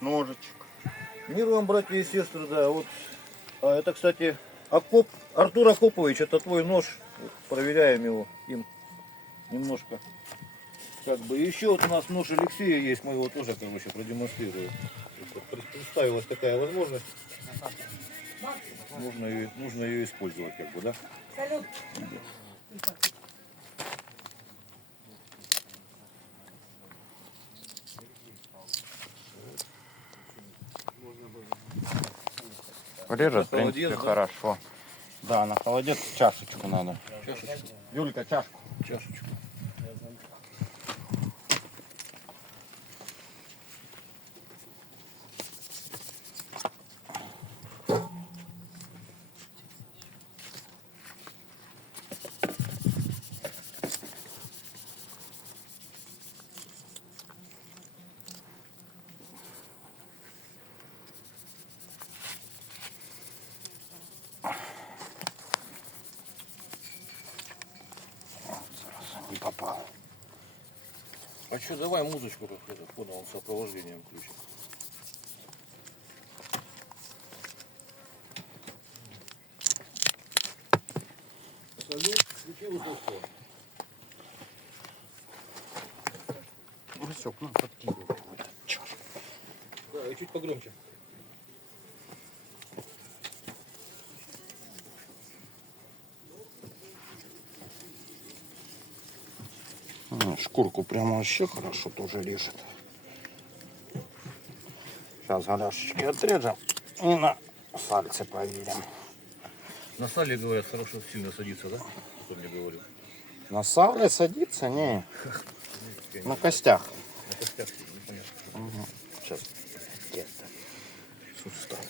Ножичек. Мир вам, братья и сестры, да, вот. Это, кстати, Артур Акопович, это твой нож. Вот, проверяем его им немножко. Как бы еще вот у нас нож Алексея есть, мы его тоже, короче, продемонстрируем. Представилась такая возможность. Нужно ее использовать, как бы, да? Салют. Режет, в Холодец, принципе, да? хорошо. Да, на холодец чашечку надо. Чашечку. Юлька, чашку. Чашечку. Не попал. А что, давай музычку фоновым сопровождением включим. Салют, включи высоко. Все, к нам подкидывай. Да, и чуть погромче. Шкурку прямо вообще хорошо тоже режет. Сейчас голяшечки отрежем и на сальце проверим. На сале, говорят, хорошо сильно садится, да? Кто мне говорил. На сале садится? Не. На костях. На костях, непонятно. Угу. Сейчас. Где-то. Сустав.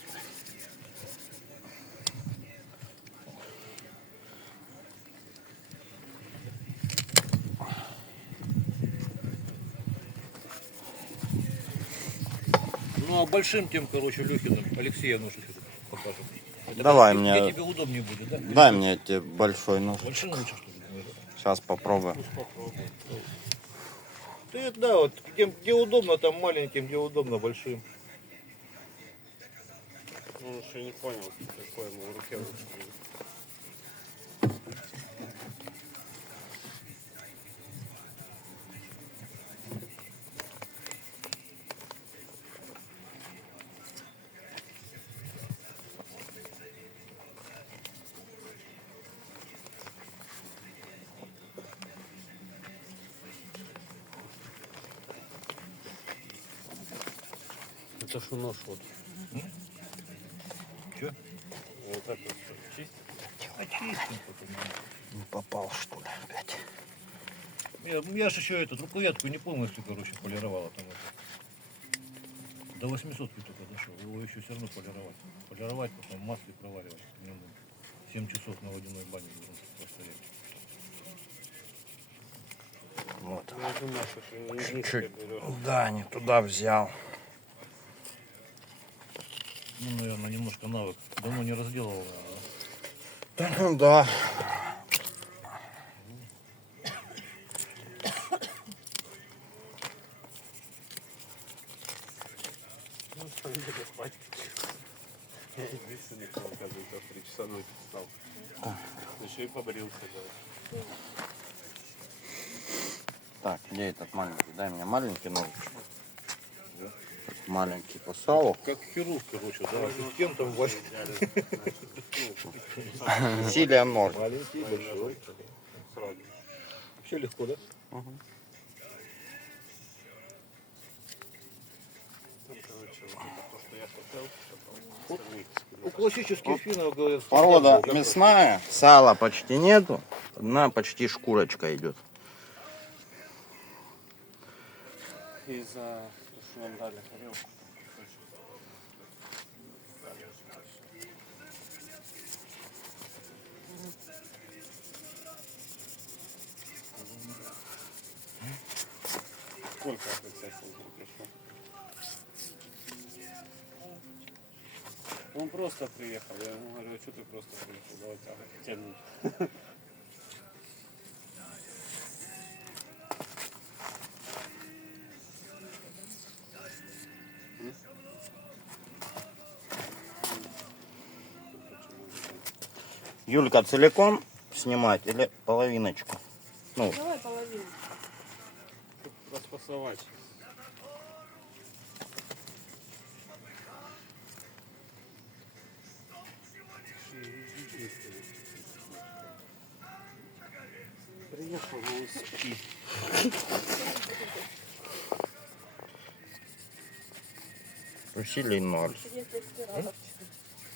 Ну а большим тем, короче, Лехиным, Алексея нож еще покажем. Это Давай где, мне. где тебе удобнее будет, да? Дай мне эти большой нож. Большим лучше, что ли? Сейчас попробуем. Ты, да, вот где удобно, там маленьким, где удобно, большим. Ну, еще не понял, какой ему в руке лучше. Это что нож вот. Че? Вот так вот чистить. Очистим. Не попал, что ли, опять. Я же еще эту рукоятку не полностью, короче, полировала там это. До 800 только дошел. Его еще все равно полировать. Полировать, потом в масле проваривать. 7 часов на водяной бане должен постоять. Вот. Я думаю, что ты не Чуть-чуть. берешь. Да, не туда взял. Ну, наверное, немножко навык. Давно не разделывал. Ну да. Ну, что, не буду спать. Я единственный, кто, оказывается, в 3 часа ночи встал. Еще и побрился, да. Так, где этот маленький? Дай мне маленький ножичек. Маленький по салу. Как хирург, короче, да, ассистентом возит. Силия ноль. Маленький, большой. Сразу. Вообще легко, да? Угу. Там, короче, вот это то, что я хотел, У классических финнов, говорят, Порода стандарт, мясная, сала почти нету, одна почти шкурочка идет. и за что нам дали тарелку. Сколько отрицательно пришло? Он просто приехал. Я ему говорю, а что ты просто приехал? Давай тягать. Юлька, целиком снимать или половиночку? Ну, Давай половину. Распасовать. Приехал на велосипеде. усилий 0. Если аспиратор.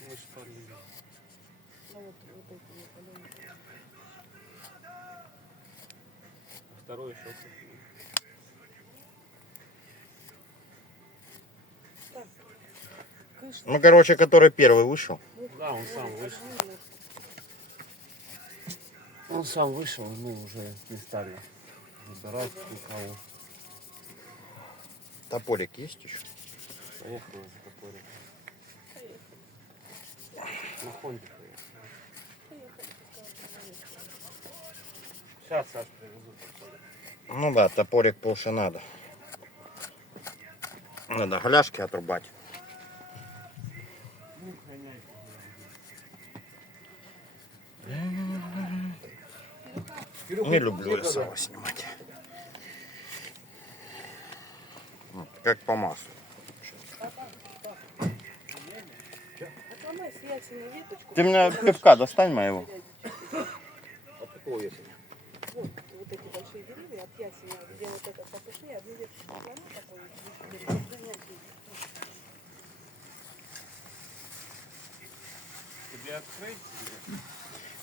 Мы шпалили. Ну, вот эти вот половинки. Второй еще сухой. Так. Кыш. Ну, короче, который первый вышел. Да, он сам вышел. Он сам вышел, мы уже не стали выбирать никого. Топорик есть еще? Поехали за топорик. На Хонде поехали. Сейчас, Саш, привезу топорик. Ну да, топорик больше надо. Надо голяшки отрубать. Ну, гоняй. Не люблю я сало снимать. Вот, как по маслу. Отломай с ясенью веточку. Ты мне пивка достань моего. От какого ясеня? Вот эти большие деревья от ясеня, где вот это посушнее, одну веточку отломай такой, и разгонять ее. Тебе открыть?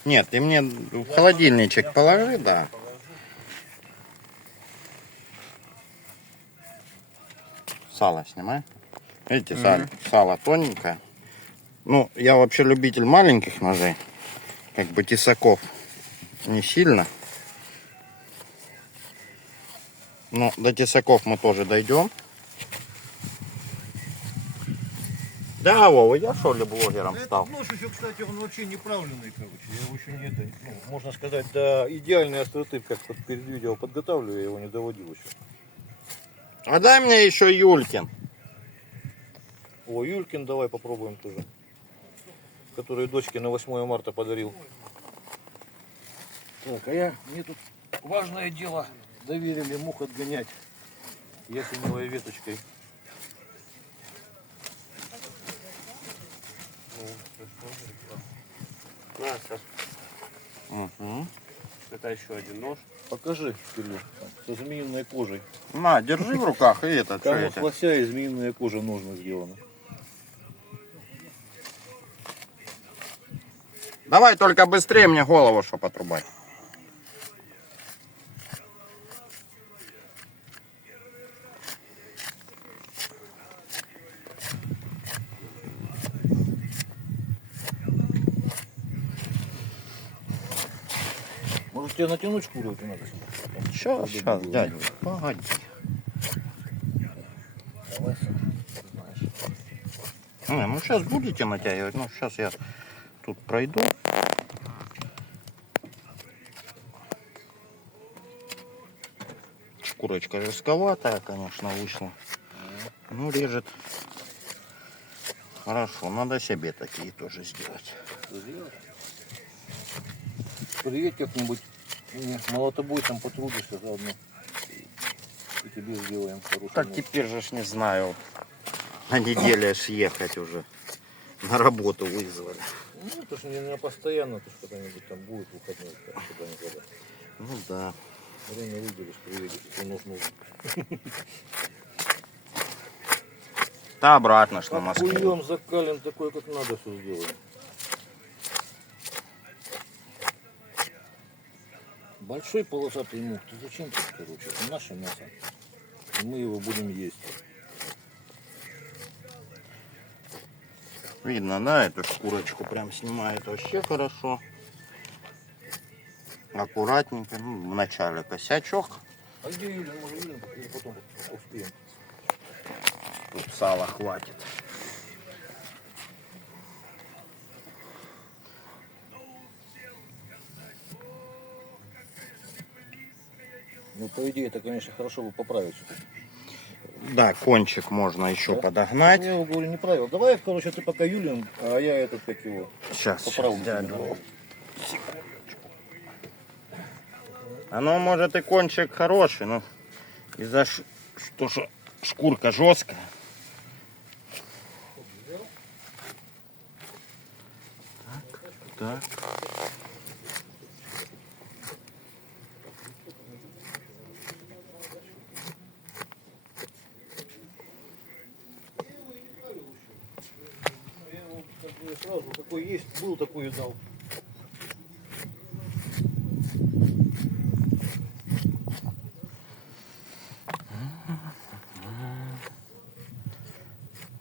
Нет, ты мне в холодильничек положи, да. Сало снимай. Видите, сало тоненькое. Ну, я вообще любитель маленьких ножей. Как бы тесаков не сильно. Но до тесаков мы тоже дойдем. Да, Вова, я что ли блогером стал? Этот нож еще, кстати, он вообще неправленный, короче. Я его еще не, можно сказать, до идеальной остроты, как вот перед видео подготавливаю, я его не доводил еще. А дай мне еще Юлькин. О, Юлькин давай попробуем тоже. Который дочке на 8 марта подарил. Так, мне тут важное дело доверили мух отгонять ясеневой веточкой. На, Саш, Угу. это еще один нож. Покажи, Кирилл, со змеиной кожей. На, держи в руках и это. Там Что вот это? лося и змеиная кожа ножны сделаны. Давай только быстрее мне голову, чтоб отрубать. Может тебе натянуть шкуру эту надо? Сейчас, дядь, погоди. Давай сам, знаешь. Не, ну сейчас будете натягивать, ну сейчас я тут пройду. Шкурочка жестковатая, конечно, вышла. Ну, режет. Хорошо, надо себе такие тоже сделать. Сделать. Приедь как-нибудь, молотобойцем потрудишься заодно. И тебе сделаем хороший Так нож. теперь же ж не знаю, на неделе ж ехать уже. На работу вызвали. Ну, это ж не постоянно, ты ж когда-нибудь там будет выходной, куда-нибудь. Ну да. Время выделишь, приедешь, если нож нужен. Да обратно ж на Москву. Хуем закален такой, как надо, все сделаем. Большой полосатый мух, ты зачем тут, короче? Это наше мясо. И мы его будем есть. Видно, да, эту шкурочку прям снимает вообще хорошо. Аккуратненько. Ну, вначале косячок. А где Юля? Может, Юля, или потом успеем. Тут сала хватит. Ну, по идее, это, конечно, хорошо бы поправить. Да, кончик можно еще Да? подогнать. Я его говорю, не правил. Давай, короче, ты пока Юлин, а я этот, как его, Сейчас, поправлю. дядю. Секундочку. Оно может и кончик хороший, но из-за что шкурка жесткая. Так, так. Я его как бы сразу, какой есть, был, такой и дал.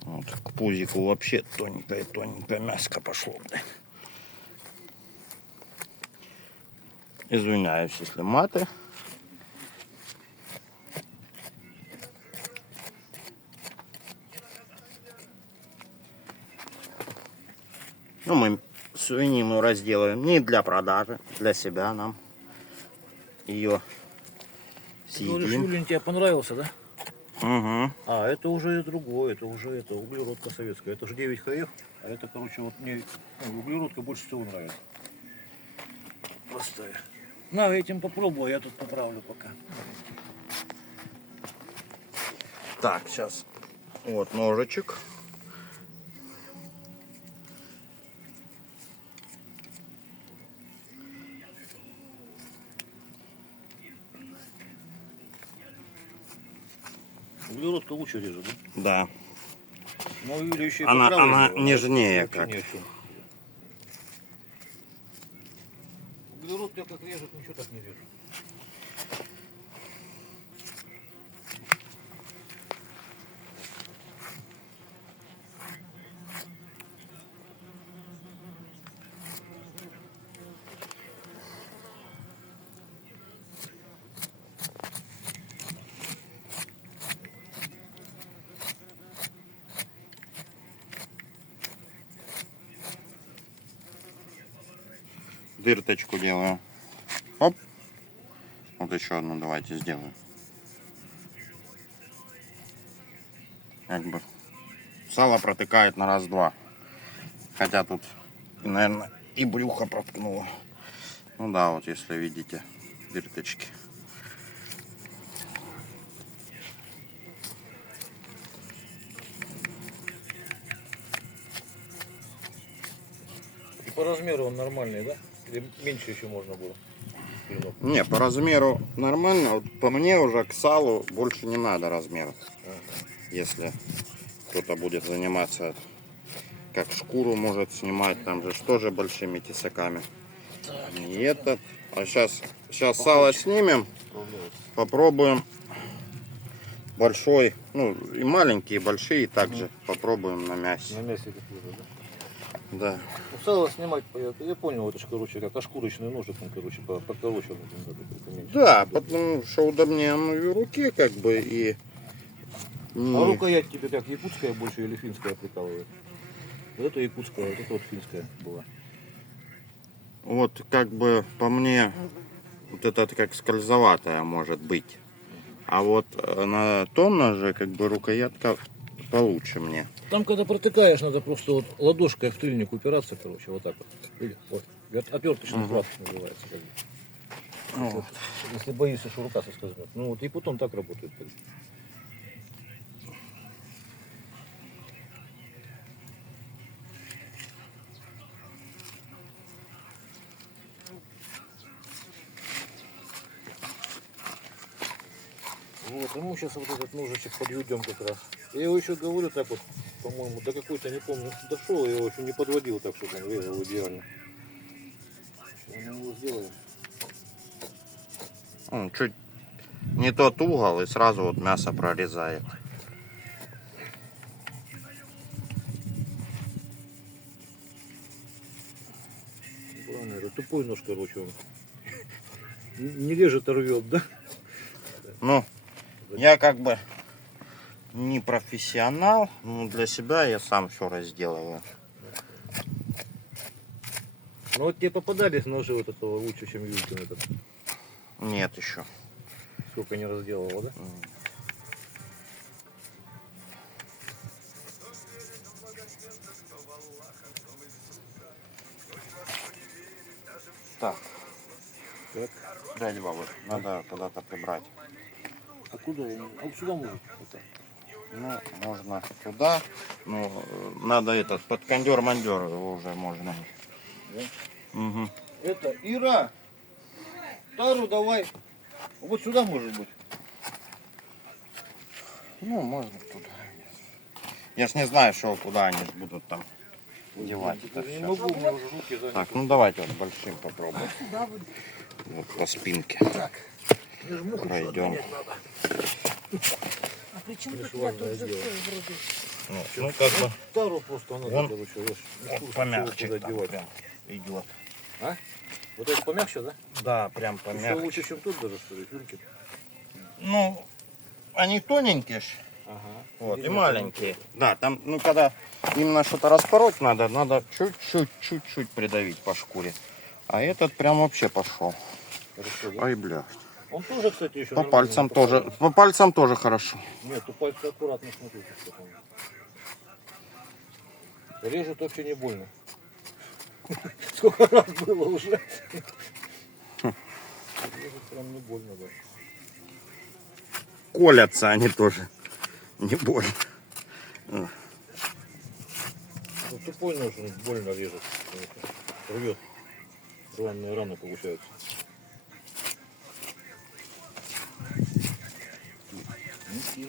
Вот к пузику вообще тоненькое мяско пошло. Извиняюсь, если маты. Ну, мы свинину разделаем не для продажи, для себя нам. Ее Говоришь, съедим. Юлин, тебе понравился, да? Угу. А, это уже другое, это уже углеродка советская. Это же 9 ХФ, а это, короче, вот мне углеродка больше всего нравится. Простая. На, этим попробую, я тут поправлю пока. Так, сейчас вот ножичек. Углеродка лучше режет, да? Да. Ну, Юля еще и Она поправлена, нежнее вообще как. ни о чем. Углеродка как режет, ничего так не режет. Дырточку делаю. Оп. Вот еще одну давайте сделаю. Как бы сало протыкает на раз-два. Хотя тут, наверное, и брюхо проткнуло. Ну да, вот если видите дырточки. И по размеру он нормальный, да? Или меньше еще можно было? Клинок. Не, по размеру нормально. Вот по мне уже к салу больше не надо размеров. Если кто-то будет заниматься, как шкуру может снимать, там же тоже большими тесаками. И этот. А сейчас сало снимем, попробуем большой, ну и маленькие, и большие также попробуем на мясе. На мясе как лежит, да? Да. Ну, сало снимать, я понял, это же, короче, как ошкурочный ножик, он, короче, покороче он надо, только меньше. Да, потому что удобнее оно и в руке, как бы, и... А рукоять тебе как, якутская больше или финская прикалывает? Вот это якутская, вот это вот финская была. Вот как бы по мне вот это как скользоватая может быть. А вот на том ноже как бы рукоятка получше мне. Там, когда протыкаешь, надо просто вот ладошкой в тыльник упираться, короче, вот так вот. Видишь? Вот. Отверточный хват называется. Как бы. Вот. Если боишься, что рука соскользнет. Ну вот и потом так работает. Как бы. Вот, и мы сейчас вот этот ножичек подведем как раз. Я его еще говорю так вот, по-моему, до какой-то, не помню, дошел, я его еще не подводил так, чтобы он резал идеально. Мы его сделаем. Чуть не тот угол и сразу вот мясо прорезает. Главное, это тупой нож, короче, он не режет, а рвет, да? Ну, я как бы не профессионал, но для себя я сам все разделываю. Ну вот тебе попадались ножи вот этого лучше, чем Юлькин этот. Нет еще. Сколько не разделывал, да? Так. Дядя Баба, надо куда-то прибрать. А куда? А вот сюда можно? Вот так. Ну, можно туда. Ну, надо этот, под кондер-мандер его уже можно. Да? Угу. Это, Ира! Тару давай. Вот сюда может быть. Ну, можно туда. Я ж не знаю, что куда они ж будут там девать это Не все. могу, у меня уже руки заняты. Так, ну давайте вот большим попробуем. Сюда вот. Вот по спинке. Мне же муху Пройдем. А при чем тут я тут же все вроде? Ну, как бы Тару просто надо, Вон- короче, я ж не в вот курсе, помягче куда там девать. прям идет. А? Вот это помягче, да? Да, прям Что помягче. лучше, чем тут даже, что ли, фюрки? Ну, они тоненькие ж. Ага. Вот, и Видимо, маленькие. Да, там, ну, когда именно что-то распороть надо чуть-чуть придавить по шкуре. А этот прям вообще пошел. Хорошо, да? Ай, бля. Он тоже, кстати, еще По нормально пальцам попадает. тоже. По пальцам тоже хорошо. Нет, у пальца аккуратно смотрите, что там. Режет вообще не больно. Сколько раз было уже. Режет прям не больно, да. Колятся они тоже. Не больно. Ну, тупой нож, он больно режет. конечно. Рвет. Рваные раны получаются. Неси.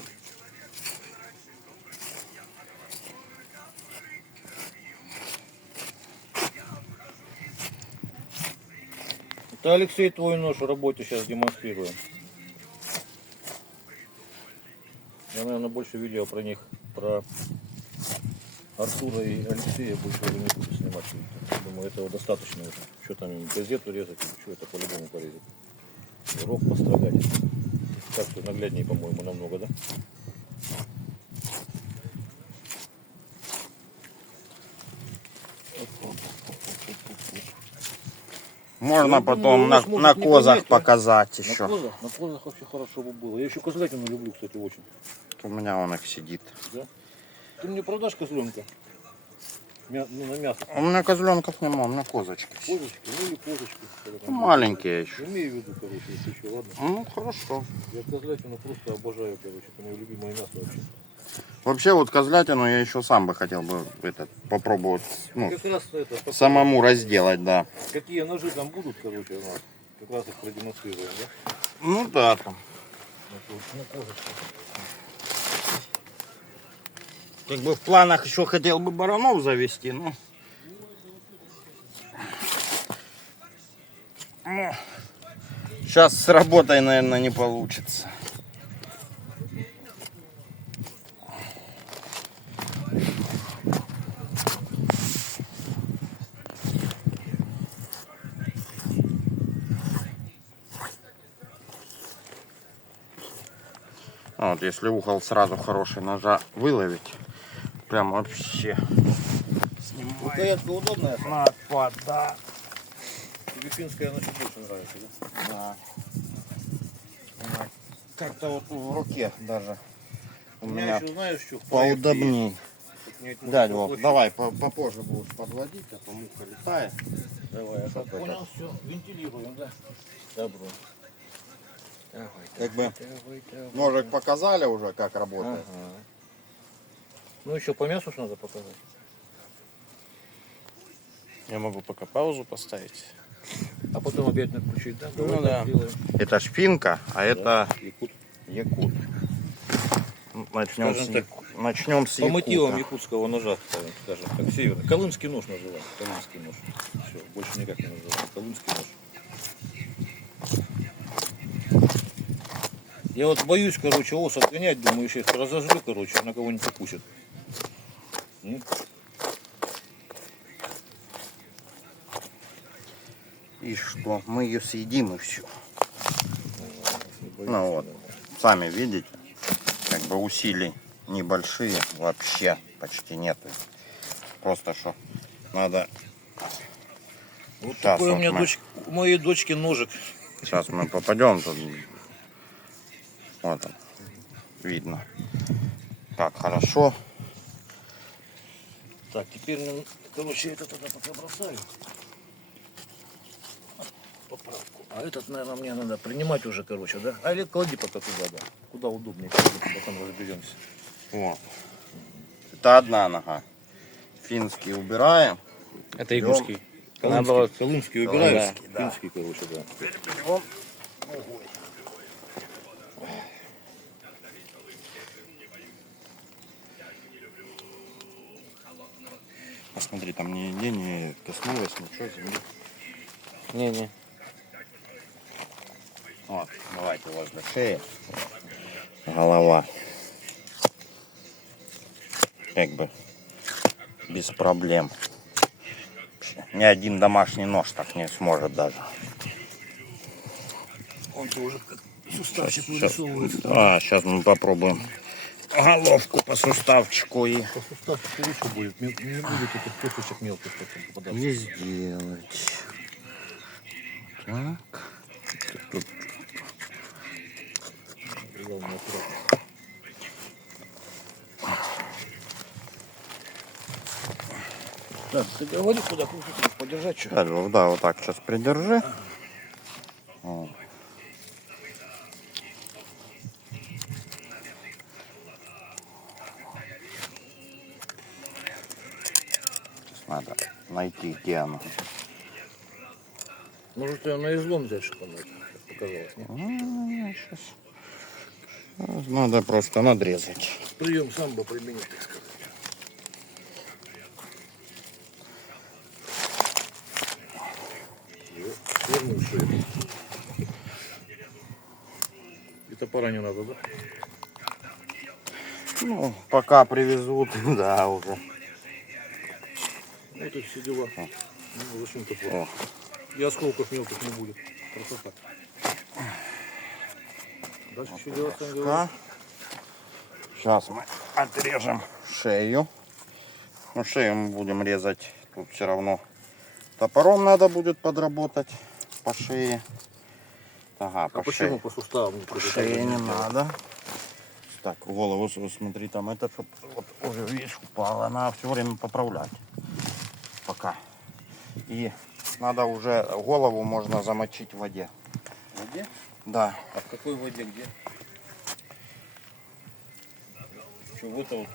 Это, Алексей, твой нож в работе сейчас демонстрируем. Я, наверное, больше видео про них, про Артура и Алексея больше уже не буду снимать. Думаю, этого достаточно уже. Что там им газету резать, или что это по-любому порезать. Рог построгать. Так что нагляднее, по-моему, намного, да? Можно Я потом думаю, на, нож может на не козах понять, а? показать На еще. козах вообще хорошо бы было. Я еще козлятину люблю, кстати, очень. У меня он их сидит. Да? Ты мне продашь козленка? Ну, на мясо. У меня козленков нема, у меня козочки. Козочки, ну или козочки. когда там Маленькие еще. будет. Имею в виду, короче, если еще, ладно. Ну, хорошо. Я козлятину просто обожаю, короче. Это мое любимое мясо вообще. Вообще вот козлятину я еще сам бы хотел бы этот, попробовать, ну, Как раз это, самому разделать, да. какие ножи там будут, короче, у нас. Как раз их продемонстрируем, да? Ну да, там. На козочку. Как бы в планах еще хотел бы баранов завести, но... Сейчас с работой, наверное, не получится. А вот если угол сразу хороший ножа выловить, прям вообще Рукоятка удобная? напада. Тебе финская она чуть больше нравится, да? Да. Она как-то вот в руке даже у меня еще знаешь, что поудобней. Да, Дядь Вов, давай попозже будешь подводить, а то муха летает. Давай, я так понял, все, вентилируем, да? Добро. Давай, Как бы давай. ножик показали уже, как работает. Ага. Ну еще по мясу ж надо показать. Я могу пока паузу поставить. А потом опять включить, да? Давай Ну так да. сделаем. Это шпинка, а это Якут. якут. Начнем Скажем с, так, начнем с По мотивам якута. якутского ножа, скажем так, северный. Колымский нож называем. Колымский нож. Все, больше никак не называем. Колымский нож. Я вот боюсь, короче, ос отгонять, думаю, еще их разожгу, короче, на кого-нибудь укусит. И что? Мы ее съедим и все. Ну вот, сами видите, как бы усилий небольшие, вообще почти нет. Просто что надо. Вот Сейчас такой у вот меня мы- у моей дочки ножик. Сейчас мы попадем тут. Вот он. Видно. Так, хорошо. Так, теперь, короче, это тогда пока бросаю. Поправку. А этот, наверное, мне надо принимать уже, короче, да? А или клади пока туда, да. Куда удобнее, потом разберемся. Вот. Это одна нога. Финский убираем. Это Берем. игрушки. Колымский убираем, Колымский, да. финский, короче, да. Берем. Посмотри, там нигде не коснулось ничего земли. Не-не. Вот, давайте возле шеи. Голова. Как бы без проблем. Ни один домашний нож так не сможет даже. Он тоже как суставчик Сейчас, вырисовывается. сейчас мы попробуем головку по суставчику и По суставчику лучше будет, не будет этих косточек мелких потом попадаться. не сделать. Так. Тут Главное, аккуратно. Так, ты говори, куда крутить, подержать что? да, вот так сейчас придержи. Вот. Сейчас надо найти, где оно. Может ее на излом взять, чтобы она показалось, нет? Сейчас. Надо просто надрезать. Прием самбо применить, так сказать. Свернул шею. И топора не надо, да? Ну, пока привезут, да, уже. Вот и все дела. Ну, зачем топор? О. И осколков мелких не будет. Красота. Дальше еще делать, сам говоришь? Сейчас мы отрежем шею. Ну, шею мы будем резать. Тут все равно топором надо будет подработать по шее. Ага, А по почему шее. по суставам? По шее не надо. Так, голову смотри, там это чтоб вот уже видишь упала. Надо все время поправлять. Пока. И надо уже голову можно замочить в воде. В воде? Да. А в какой воде, где? Что, в это вот?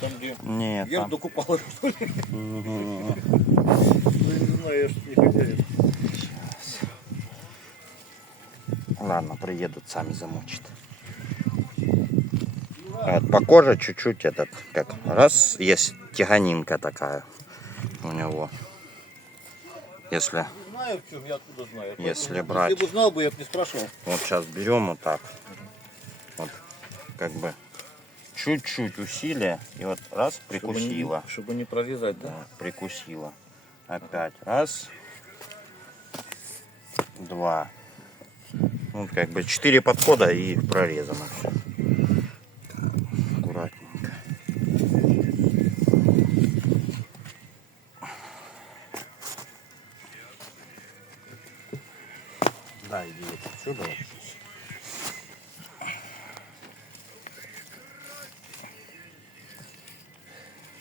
Там, где Нет, вверх там. докупала, что ли? Мгм. Ну, не знаю, я ж не хозяин. Ладно, приедут, сами замочат. Вот, по коже чуть-чуть этот, как раз, есть тяганинка такая у него. Если Не знаю, в чем, я откуда знаю. Если Поэтому, брать- Если бы знал бы, я бы не спрашивал. вот сейчас берем вот так, вот как бы чуть-чуть усилие, и вот раз прикусила, Чтобы не прорезать, да? да, прикусила, опять раз, два, ну как бы 4 подхода и прорезано все. Аккуратненько. Да, иди вот отсюда.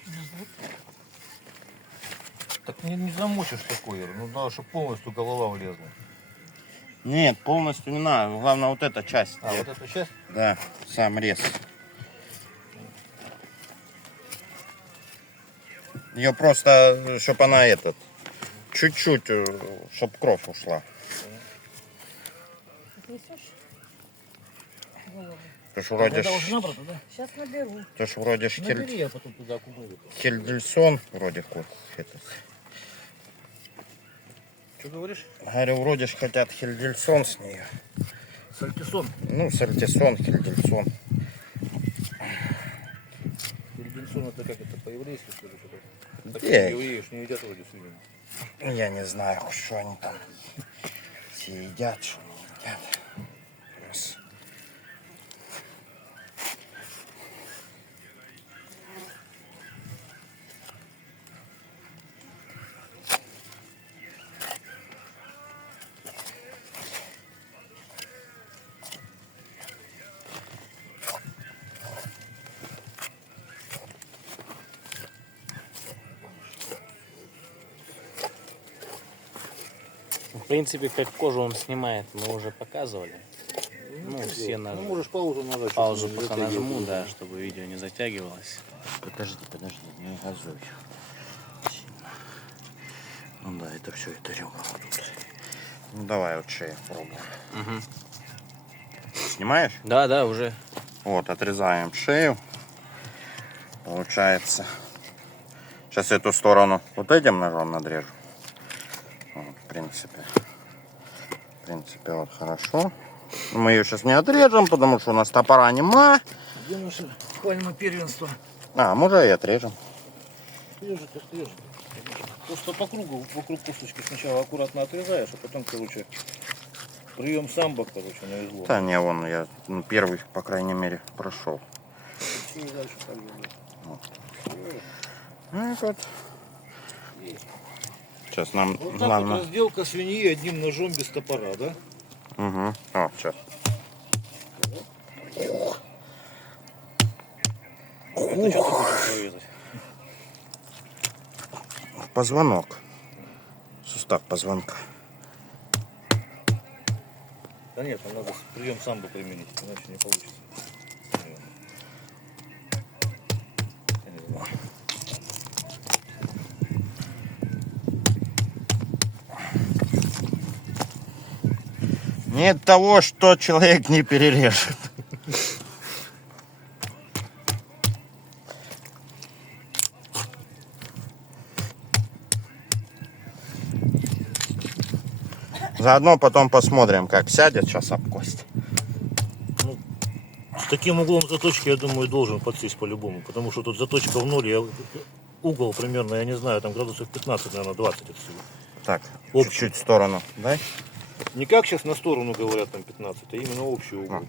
Вот. Так не замочишь такой, ну надо, чтобы полностью голова влезла. Нет, полностью не надо. Главное вот эта часть. А, вот эту часть? Да, сам рез. Ее просто, чтобы она этот, чуть-чуть, чтобы кровь ушла. Несешь голову? Ты ж вроде, Это уже набрато, да? Сейчас наберу. ты ж вроде ж Набери, я потом туда окуну. Хельдельсон вроде этот. Что говоришь? Говорю, вроде ж хотят Хельдельсон с нее. Сальтисон. Ну, Сальтисон, Хельдельсон. Бенсон это как это, по-еврейски что ли? Так Эй. евреи ж не едят вроде свинину. Я не знаю, что они там все едят, что не едят. Раз. принципе, как кожу он снимает, мы уже показывали. Ну, все на Ну, можешь паузу нажать. паузу чтобы не пока нажму, затягивать. да, чтобы видео не затягивалось. Подожди, не газуй. Сильно. Ну да, это все, это ребра тут. Ну давай вот шею пробуем. Угу. Снимаешь? Да, да, уже. Вот, отрезаем шею. Получается. Сейчас эту сторону вот этим ножом надрежу. Вот, в принципе, вот хорошо. Мы ее сейчас не отрежем, потому что у нас топора нема. Где наше хвальное первенство? А, может и отрежем. Стрежет и стрежет. Просто по кругу, вокруг косточки сначала аккуратно отрезаешь, а потом, короче, прием самбо, короче, навезло. Да не, вон я первый, по крайней мере, прошел. И дальше так же будет. Ну, вот. Сейчас нам Вот так вот главное. разделка свиньи одним ножом без топора, да? Угу. О, сейчас. Это что ты хочешь порезать? Позвонок. Сустав позвонка. Да нет, нам надо прием самбо применить, иначе не получится. Я не знаю. Нет того, что человек не перережет. Заодно потом посмотрим, как сядет сейчас об кость. С таким углом заточки, я думаю, должен подсесть по-любому, потому что тут заточка в ноль, угол примерно, я не знаю, там градусов 15, наверное, 20 отсюда. Так, Общий. чуть-чуть в сторону, дай. Не как сейчас на сторону говорят, там 15, а именно общий угол.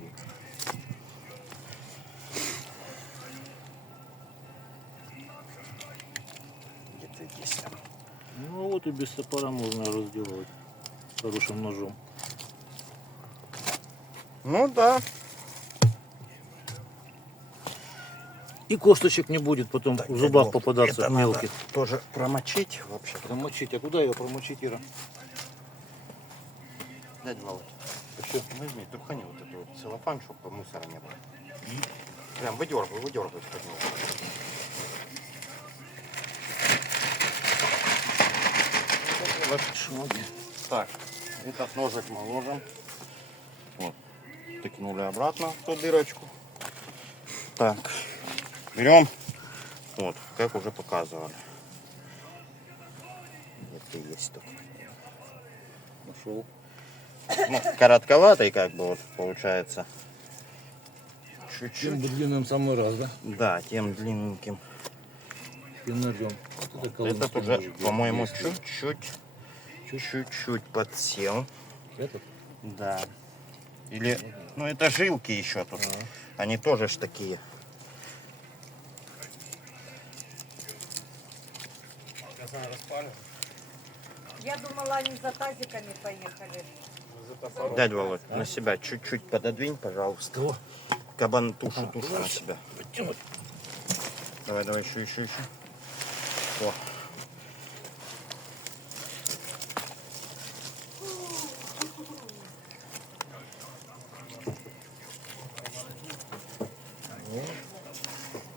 Где-то есть там. Ну вот и без топора можно разделывать хорошим ножом. Ну да. И косточек не будет потом в зубах вот попадаться это мелких. надо тоже промочить вообще. Промочить, а куда ее промочить, Ира? Дядя Володь, Что? возьми, трухани вот эту вот целлофан, чтобы мусора не было. Прям выдергивай под него. Так, этот ножик мы ложим. Вот. Тыкнули обратно в ту дырочку. Так. Берем. Вот, как уже показывали. Это и есть такой. Нашел. Ну, коротковатый, как бы, вот, получается. Чем Чуть-чуть. длинным самый раз, да? Да, тем длинненьким. Финарем. Этот уже, по-моему, чуть-чуть подсел. Этот? Да. Или, ну это жилки еще тут. Они тоже ж такие. Я думала, они за тазиками поехали. Дядя Володь, на себя чуть-чуть пододвинь, пожалуйста. Кого? Кабан тушу на себя. Давай, еще. О.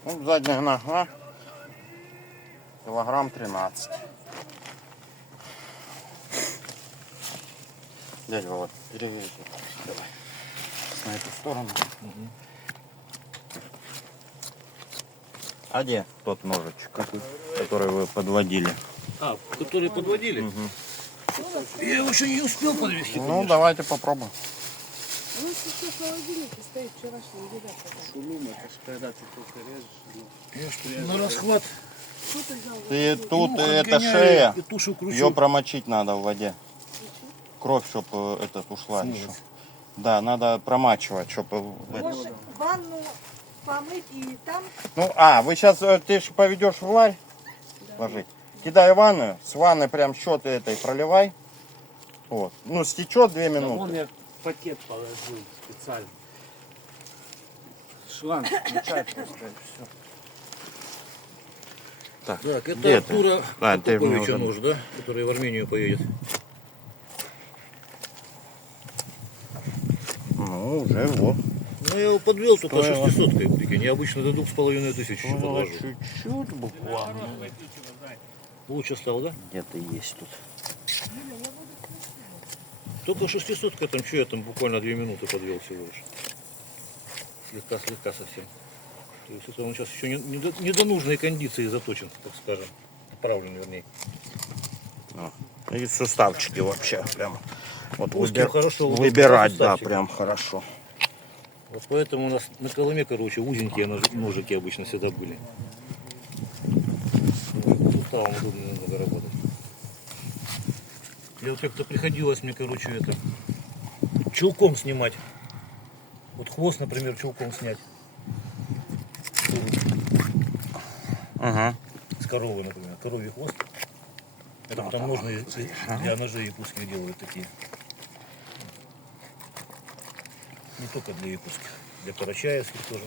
Ну, задняя нога. Килограмм 13. Дядя Володь, перевези. Давай. На эту сторону. А где тот ножичек, который вы подводили? А, которые подводили? Я его еще не успел подвести. Ну, давайте попробуем. Ну, если в холодильнике стоит вчерашний ребята. Шумим, это ж когда ты только режешь. На расхват. Что ты взял? Ты тут, Ну, эта отгоняю шея, и тушу кручу. ее промочить надо в воде. Кровь, чтобы этот ушла еще. Да, надо промачивать, чтобы... Может, ванну помыть и там? Ну, вы сейчас, ты же поведешь в ларь ложить. Кидай в ванную, с ванны прям щеты этой проливай. Вот. Ну, стечет 2 Вон минуты. я пакет положил специально. Шланг включай просто, и все. Так, Так, где это Артура ты мне Поповича уже- нож, да? Который в Армению поедет. Ну, уже вот. Ну, я его подвел только Стоило. 600-кой, прикинь. Я обычно до 2500 еще подвожу. Чуть-чуть буквально. Лучше стал, да? Где-то есть тут. Только 600-ка там, что я там буквально 2 минуты подвел всего лишь. Слегка совсем. То есть это он сейчас еще не до нужной кондиции заточен, так скажем. Отправлен, вернее. И суставчики вообще прям. Вот Узким хорошо, вот выбирать, да, суставчик. прям хорошо. Вот поэтому у нас на Колыме, короче, узенькие ножики обычно всегда были. Суставом удобно надо работать. Я вот как-то приходилось мне, короче, это чулком снимать. Вот хвост, например, чулком снять. Ага. С коровы, например. Коровий хвост. Это потом ножные для ножей якутских делают такие. Не только для якутских. Для карачаевских тоже.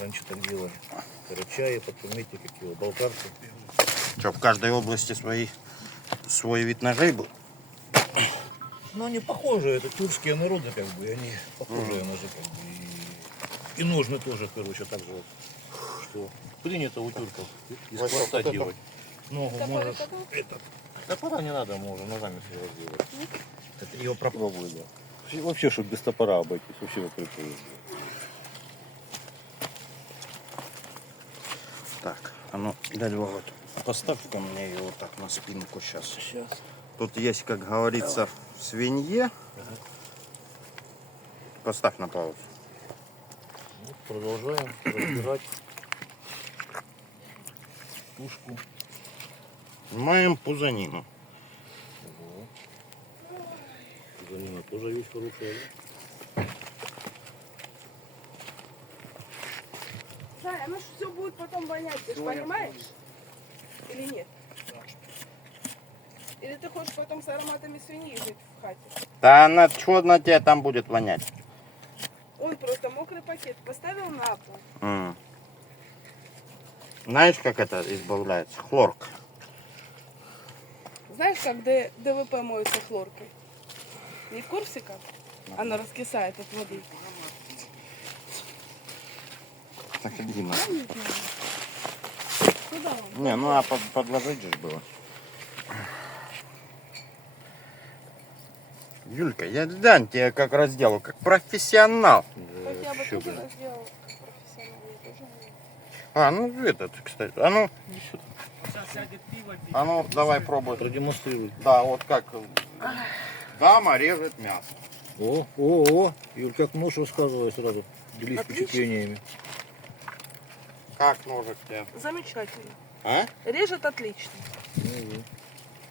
Раньше так делали. Карачаи, потом эти какие, балкарцы. Что, в каждой области свой вид ножей был? Ну, они похожи, это тюркские народы, как бы, и они похожие ножи, как бы, и ножны тоже, короче, так же вот, что принято у тюрков из Вот хвоста это. делать. Ногу Топор можно, это был? этот, топора не надо, можно ножами все делать. Это его попробую, да. Вообще, чтобы без топора обойтись, вообще его прикольно. Так, а ну, дай вот. Поставь-ка мне его так на спинку сейчас. Сейчас. Тут есть, как говорится, в свинье. Поставь на паузу. Вот, продолжаем разбирать тушку. Снимаем пузанину. Занина тоже есть хорошая, да? Зая, оно все будет потом вонять, ты же понимаешь? Или нет? Или ты хочешь потом с ароматами свиньи жить в хате? Да что на тебе там будет вонять? Он просто мокрый пакет поставил на пол. Знаешь, как это избавляется? Хлорка. Знаешь, как ДВП моется хлоркой? Не в курсе как? Она раскисает от воды. Так, Дима. Я не знаю. Куда он? Не, ну а подложить же было. Юлька, я дам тебе как разделу, как профессионал. Как я бы вообще, тоже блин. сделала как профессионал, я тоже умею. А, ну этот, кстати. А ну, иди сюда. А ну, давай пробуй. Продемонстрируй. Да, вот как дама режет мясо. О, Юль, как нож рассказывай сразу. Делись Отлично. впечатлениями. Как ножик тебе? Замечательно. А? Режет отлично. Ну,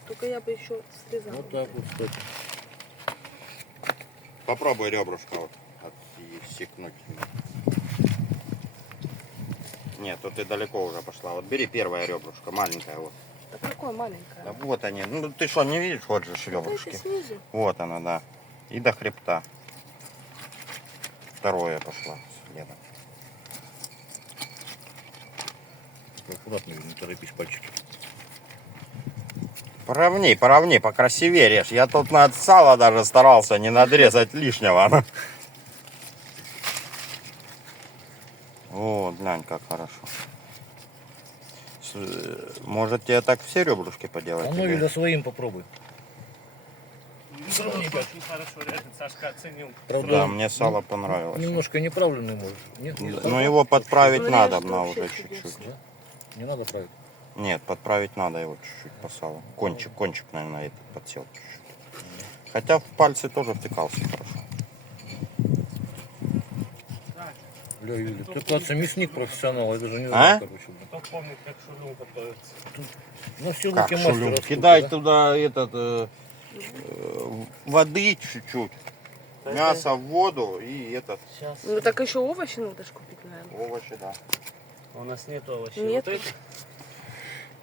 Только я бы еще срезала. вот так вот, кстати. Попробуй ребрышко вот отсекнуть. Нет, тут ты далеко уже пошла. Вот бери первое ребрышко, маленькое вот. Да какое маленькое. Да вот они. Ну ты что, не видишь, вот же Дайте ребрышки. снизу. Вот она, да. И до хребта. Второе пошло следом. Аккуратно, не торопись пальчики. Поровней, покрасивее режь. Я тут на сало даже старался не надрезать лишнего. Вот, глянь, как хорошо. Может тебе так все ребрышки поделать? А ну или- Юля своим попробуй. Очень хорошо режет, Сашка оценил. Правда, Да, мне сало понравилось. немножко неправленный может. Нет, Но его подправить Ну, надо режет на вообще уже чудесно. чуть-чуть. Да? Не надо править. Нет, подправить надо его чуть-чуть по салу. Кончик, наверное, этот подсел чуть-чуть. Хотя в пальцы тоже втыкался хорошо. Бля, Юля, ты, оказывается, мясник профессионал, это же не А? знаю, короче. блин. Кто помнит, как шулюм готовится? Ну, все Как руки шулюм? мастера. Кидай да? туда воды чуть-чуть. Мясо в воду и этот Сейчас. Ну так еще овощи надо ж купить, наверное. овощи, да. У нас нет овощей. Нет. Вот эти?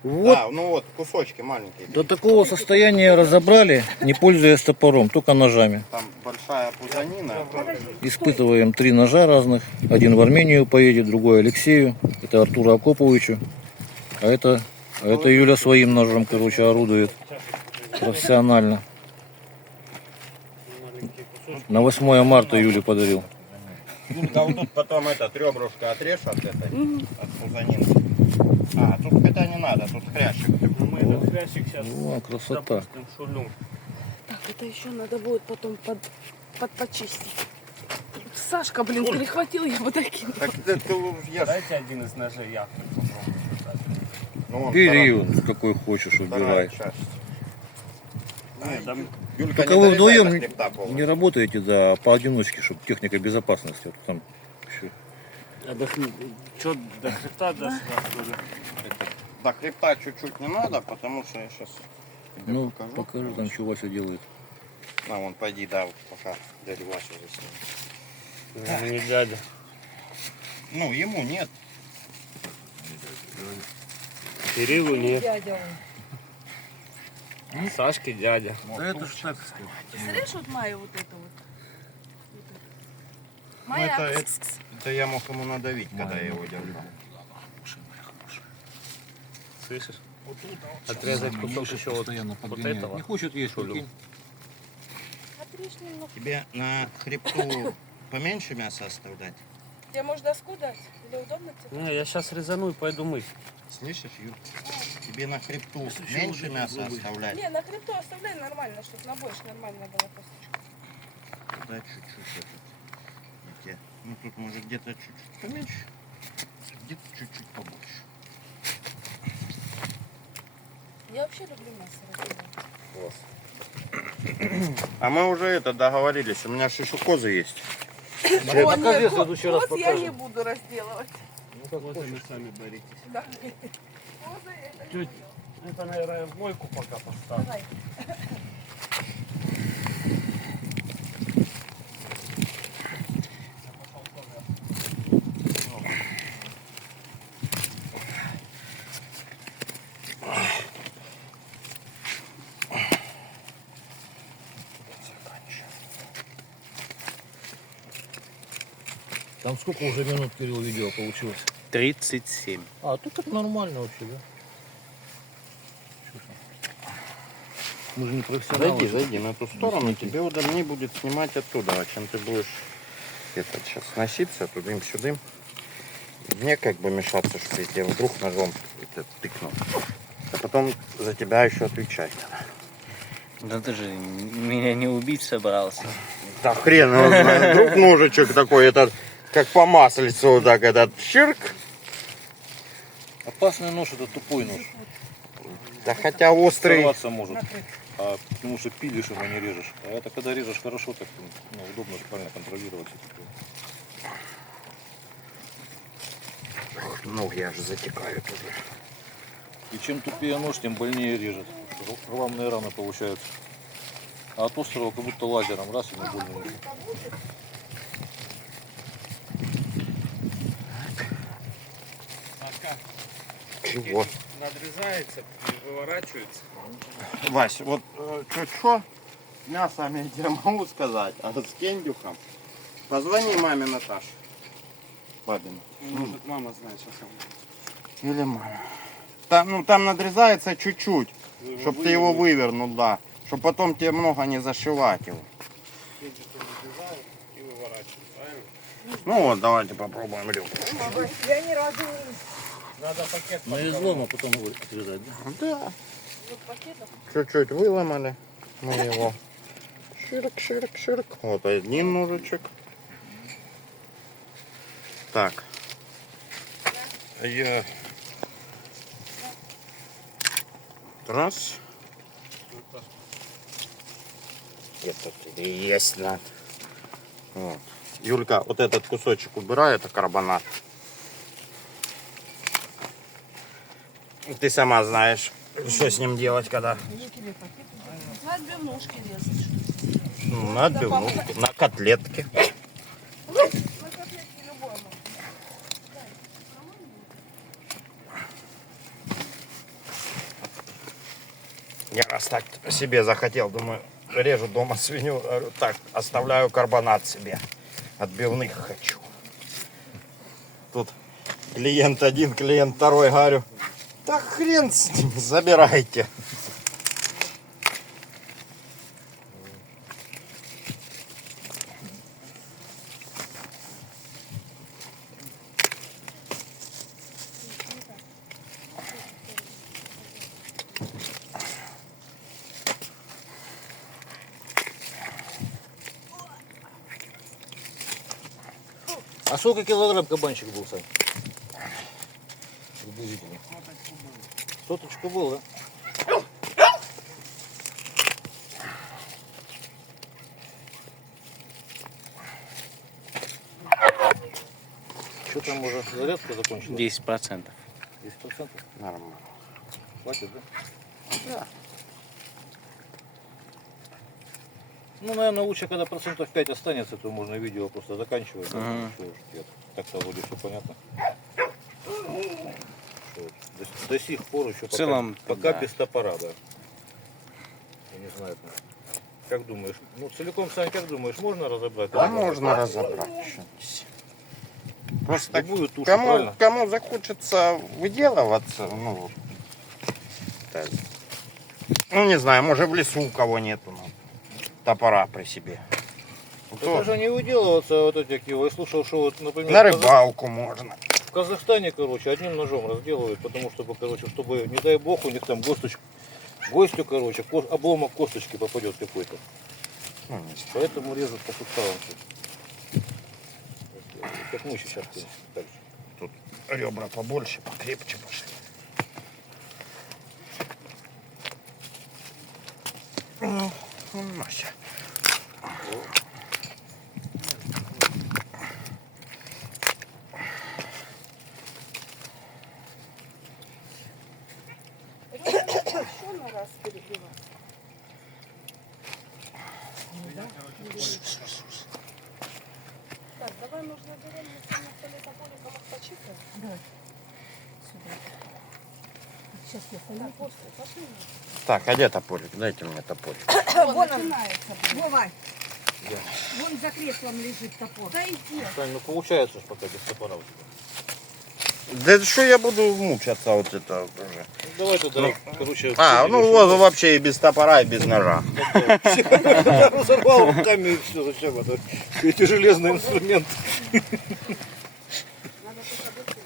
Вот Да, ну вот, кусочки маленькие. до такого состояния разобрали, не пользуясь топором, только ножами. Там большая пузанина. Испытываем 3 ножа разных. Один в Армению поедет, другой Алексею. Это Артуру Акоповичу. А это Юля своим ножом, короче, орудует профессионально. Маленькие кусочки. На 8 марта Юле подарил. Да вот тут потом этот ребрышко отрежь от этой, от пузанинки. А, тут хотя не надо, тут хрящик. Ну, мы этот хрящик сейчас О, красота. допустим шульнем. Так, это еще надо будет потом почистить. Сашка, блин, перехватил, я бы таким. Так ты ешь. Дайте один из ножей я попробую. Ну, вон Бери вторая- его, какой хочешь, вторая убирай. часть. Нет, там Юлька, Только не вы дорезай вдвоем до хребта полностью. не работаете, да, поодиночке, чтобы техника безопасности. Вот там еще. что, до хребта до сюда, что ли? До хребта чуть-чуть не надо, потому что я сейчас Ну, покажи там, что Вася делает. На, вон, пойди, да, вот пока дядя Вася заснимет. Ну, не дядя. Ну, ему нет. Кириллу нет. Дядя он. Сашке дядя. Да это ж так. Представляешь, вот Майя вот это вот. Ну, Майя, это я мог ему надавить, когда я его держал. Слышишь? Отрезать кусок еще вот этого. Не хочет есть, Шулю. прикинь. отрежь немного. Тебе на хребту поменьше мяса оставлять? Тебе может доску дать? Или удобно тебе? Не, я сейчас резану и пойду мыть. Слышишь, Юр? Тебе на хребту меньше мяса оставлять? Не, на хребту оставляй нормально, чтобы на больше нормально была косточка. Да, чуть-чуть этот. Где? Ну тут может где-то чуть-чуть поменьше, где-то чуть-чуть побольше. Я вообще люблю мясо разделать. А мы уже это договорились, у меня же еще козы есть. О, покажи, нет, в следующий раз вот я не покажем. буду разделывать. Вот вы сами боритесь. Да. Козы это Чуть. Это, наверное, я в мойку пока поставлю. Давай. Там сколько уже минут, Кирилл, видео получилось? 37. А, тут это нормально вообще, да? Мы же не профессионалы. Зайди на ту сторону, тебе удобнее будет снимать оттуда, а чем ты будешь это сейчас носиться тудым-сюдым. Мне как бы мешаться, что я тебе вдруг ножом это тыкнул. А потом за тебя еще отвечать надо. Да ты же меня не убить собрался. Да хрен его знает. Вдруг ножичек такой, этот, как по маслицу, вот так этот щирк. Опасный нож это тупой нож. Да хотя острый. Сорваться может. Потому что пилишь его, не режешь. А это когда режешь хорошо, так удобно же правильно контролировать все такое. Ну, я же затекаю тоже. И чем тупее нож, тем больнее режет. Рваные раны получаются. А от острого как будто лазером раз и не больно. Чего? Надрезается и выворачивается. Вась, вот чуть что, мясом я тебе могу сказать, а вот с кендюхом позвони маме Наташе. Бабину. Может, мама знает, сейчас он Или мама. Там, ну, там надрезается чуть-чуть, чтобы ты его вывернул, да. Чтобы потом тебе много не зашивать его. надрезает и выворачивает, правильно? Ну вот, давайте попробуем рюмку. Я ни разу не... Надо пакет На излом, а потом отрезать, да? Да. Вот пакетов. Чуть-чуть выломали мы его. Ширк, ширк, ширк. Вот один ножичек. Так. Я... Раз. Это тебе есть надо. Вот. Юлька, вот этот кусочек убирай, это карбонат. Ты сама знаешь, что с ним делать, когда... На отбивнушки резать. Ну, на отбивнушку, на котлетки. На котлетки любой можно. Я раз так себе захотел, думаю, режу дома свинью, говорю, так, оставляю карбонат себе. Отбивных хочу. Тут клиент один, клиент второй, говорю, да хрен с ним, забирайте. сколько килограмм кабанчик был, Сань? Приблизительно. Соточку был, да? Что там уже зарядка закончилась? 10%. 10%? Нормально. Хватит, да? Да. Ну, наверное, лучше, когда процентов 5 останется, то можно видео просто заканчивать. Да? Ага. Что уж нет. Так-то вроде все понятно. Что вот до сих пор еще целом, пока да. без топора, да. Я не знаю, как думаешь, ну целиком, Сань, как думаешь, можно разобрать? Да можно разобрать. Что здесь. Просто Любую тушу, правильно? кому захочется выделываться, ну, так, ну не знаю, может в лесу у кого нету топора при себе. То Это же не уделываться вот этих его. Я слушал, что вот, например, на рыбалку можно. в Казахстане, короче, одним ножом разделывают, потому что, короче, чтобы, не дай бог, у них там гостю, короче, обломок косточки попадет какой-то. Ну, не знаю. Поэтому режут по суставам. Как мы сейчас. Так. Тут ребра побольше, покрепче пошли. Ну, Мася. Еще на раз перебивать. Так, давай нужно берем на столе топориком отпочикаем. Давай. Сюда. Сейчас я Так, полю. после, пошли. Так, а где топорик? Дайте мне топорик. Вон он. Начинается. Вова, Да. вон за креслом лежит топор. Да иди. Сань, ну получается ж пока без топора у тебя. Да что я буду мучаться вот это уже. Ну, давай тогда, короче... Ну вот вообще и без топора, и без ножа. Разорвал руками и все, зачем это? Эти железные инструменты. Надо только быстрее.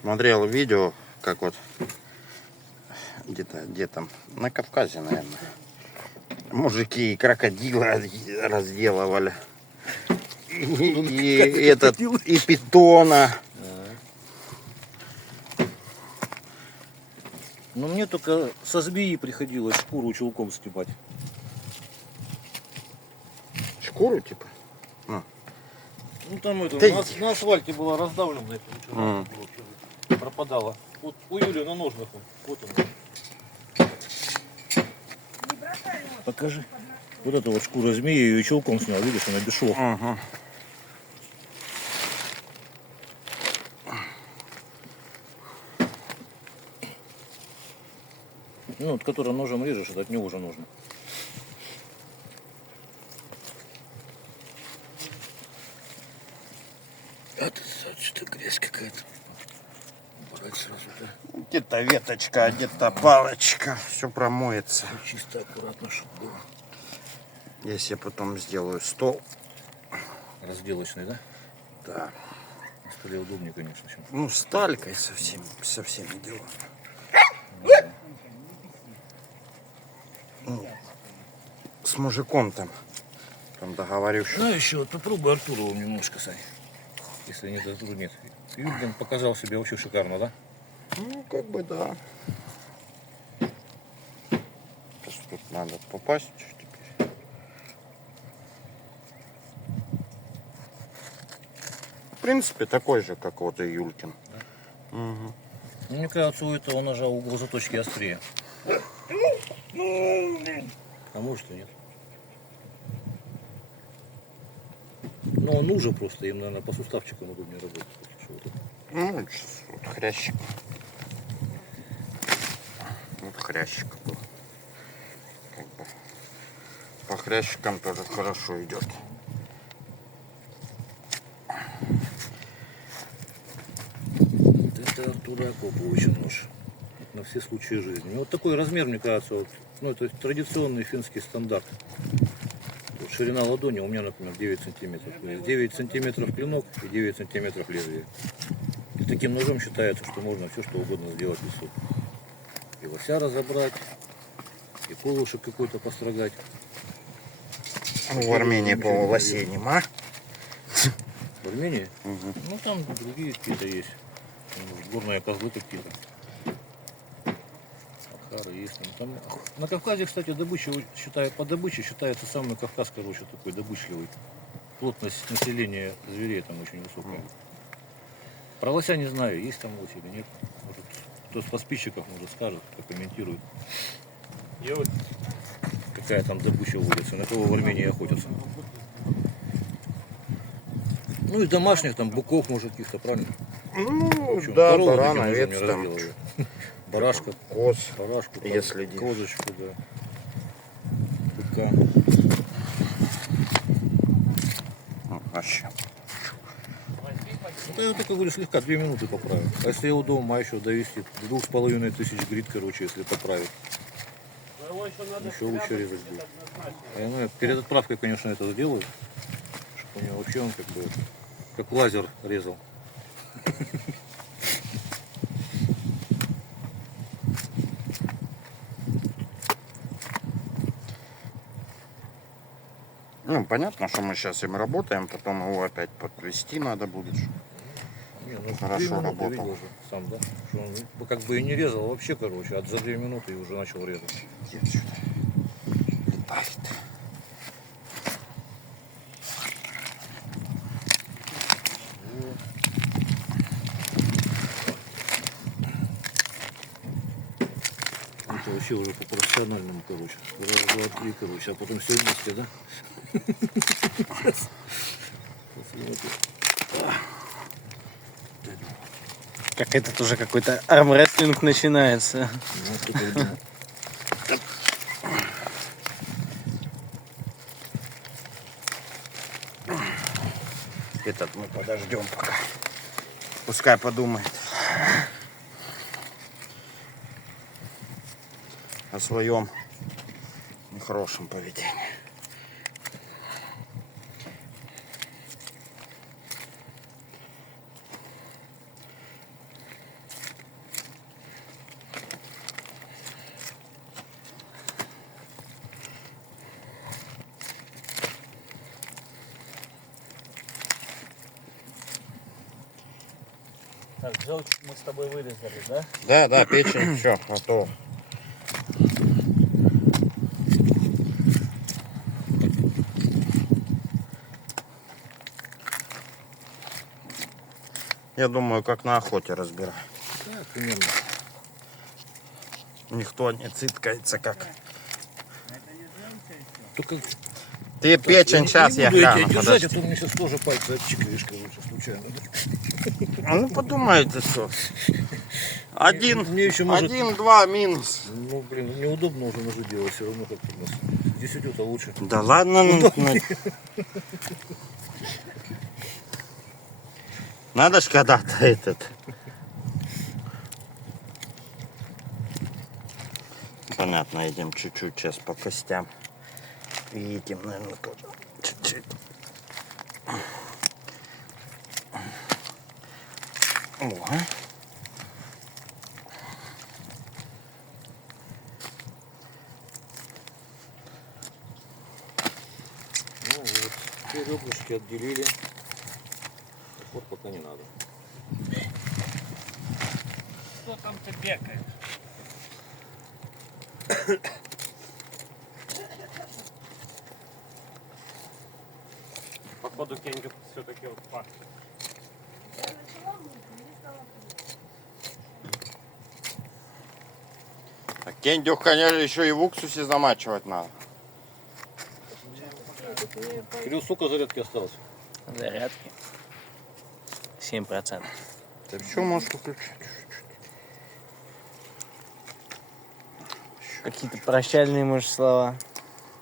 Смотрел видео, как вот где там, на Кавказе, наверное, мужики и крокодила разделывали. И питона. Ну мне только со змеи приходилось шкуру чулком стебать. Шкуру типа? Ну там это, Да на асфальте была раздавлена, Мгм. пропадала. Вот у Юли на ножнах, вот он. Покажи. Вот это вот шкура змеи, я ее чулком снял, видишь, она без шва. Ага. Ну, вот, который ножом режешь, это от него уже нужно. Что-то грязь какая-то. Убрать сразу, да. Где-то веточка, а где-то палочка. Все промоется. Чисто, аккуратно, чтобы было. Если я потом сделаю стол. Разделочный, да? Да. На столе удобнее, конечно, чем. Ну, с талькой со всеми делами. Ну, с мужиком там договорюсь. Ну, еще вот попробуй Артурову немножко, Сань. Если нет, Артура нет. Юрген показал себя вообще шикарно, да? Ну, как бы да. Сейчас тут надо попасть теперь. В принципе, такой же, как вот и Юлькин. Угу. Ну, мне кажется, у этого ножа угол заточки острее. А может и нет. Ну, он уже просто, им, наверное, по суставчикам удобнее работать. Что вот это. Ну, сейчас вот хрящик. Вот хрящик был. Как бы по хрящикам тоже хорошо идет. Артура Акоповича нож. На все случаи жизни. Вот такой размер, мне кажется, вот, ну, это традиционный финский стандарт. Вот ширина ладони у меня, например, 9 сантиметров. То есть 9 сантиметров клинок и 9 сантиметров лезвие. И таким ножом считается, что можно все что угодно сделать в лесу. И лося разобрать, и полушек какой-то построгать. В Армении по лосей нема. В Армении? Мгм. Ну там другие какие-то есть. Может, горные козлы какие-то. Акары есть. Там, на Кавказе, кстати, добыча, по добыче считается самый Кавказ, короче, такой добычливый. Плотность населения зверей там очень высокая. Про лося не знаю, есть там лось или нет. Может, кто с подписчиков может скажет, прокомментирует, Делать. какая там добыча водится, на кого в Армении охотятся. Ну и домашних там быков, может, каких-то, правильно? Ну, В общем, да, корову баран, таким ножом овец не там, разделываю. Барашка, коз, барашку, если козочку, да. Быка. вообще. Это я только говорю, слегка 2 минуты поправить. А если его дома еще довести, 2500 грит, короче, если поправить. Еще лучше резать будет. Я перед отправкой, конечно, это сделаю. Чтобы у него вообще он как бы как лазер резал. Ну, понятно, что мы сейчас им работаем, потом его опять подвести надо будет. Не, ну, Хорошо 2 минуты работал. видел же сам, да? Что он как бы и не резал вообще, короче, а за 2 минуты и уже начал резать. Иди отсюда. Летает. Это вообще уже по профессиональному, короче. Раз, два, три, короче, а потом все вместе, да? Как этот уже какой-то армрестлинг начинается. Ну, кто придумал. Этот мы подождем пока. Пускай подумает о своем нехорошем поведении. Так, желчь мы с тобой вырезали, да? Да, да, печень, все, готово. Я думаю, как на охоте разбираю. Да, примерно. Никто не циткается, как. Только Ты печень, сейчас я не буду гляну, тебя держать, подожди. а то мне сейчас тоже пальцы отчикаешь, короче, случайно. А ну подумайте, что. Один, Мне еще может... 1-2 минус. Ну, блин, неудобно уже ножи делать, все равно как-то у нас. С 10-то лучше. Да ладно, ну, надо ж когда-то этот. Понятно, идем чуть-чуть сейчас по костям. И этим, наверное, тоже чуть-чуть. О. Ну вот, все ребрышки отделили. Вот пока не надо. Что там ты бегаешь? Походу Кенька все-таки вот пахнет. А Кендюх, конечно, еще и в уксусе замачивать надо. Кирилл, сколько зарядки осталось? Зарядки. 7%. Ты все можешь выключить? Какие-то прощальные, может, слова.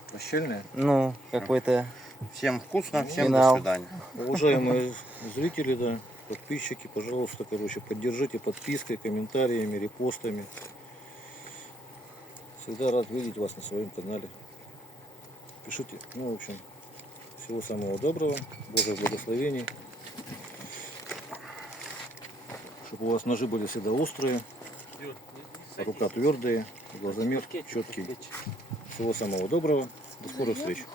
Прощальная? Ну, какой-то... Всем вкусно, всем Финал. до свидания. Уважаемые зрители, да, подписчики, пожалуйста, короче, поддержите подпиской, комментариями, репостами. Всегда рад видеть вас на своем канале. Пишите, ну, в общем, всего самого доброго, Божьих благословений. Чтобы у вас ножи были всегда острые, рука твердая, глазомер четкий. Всего самого доброго. До скорых встреч.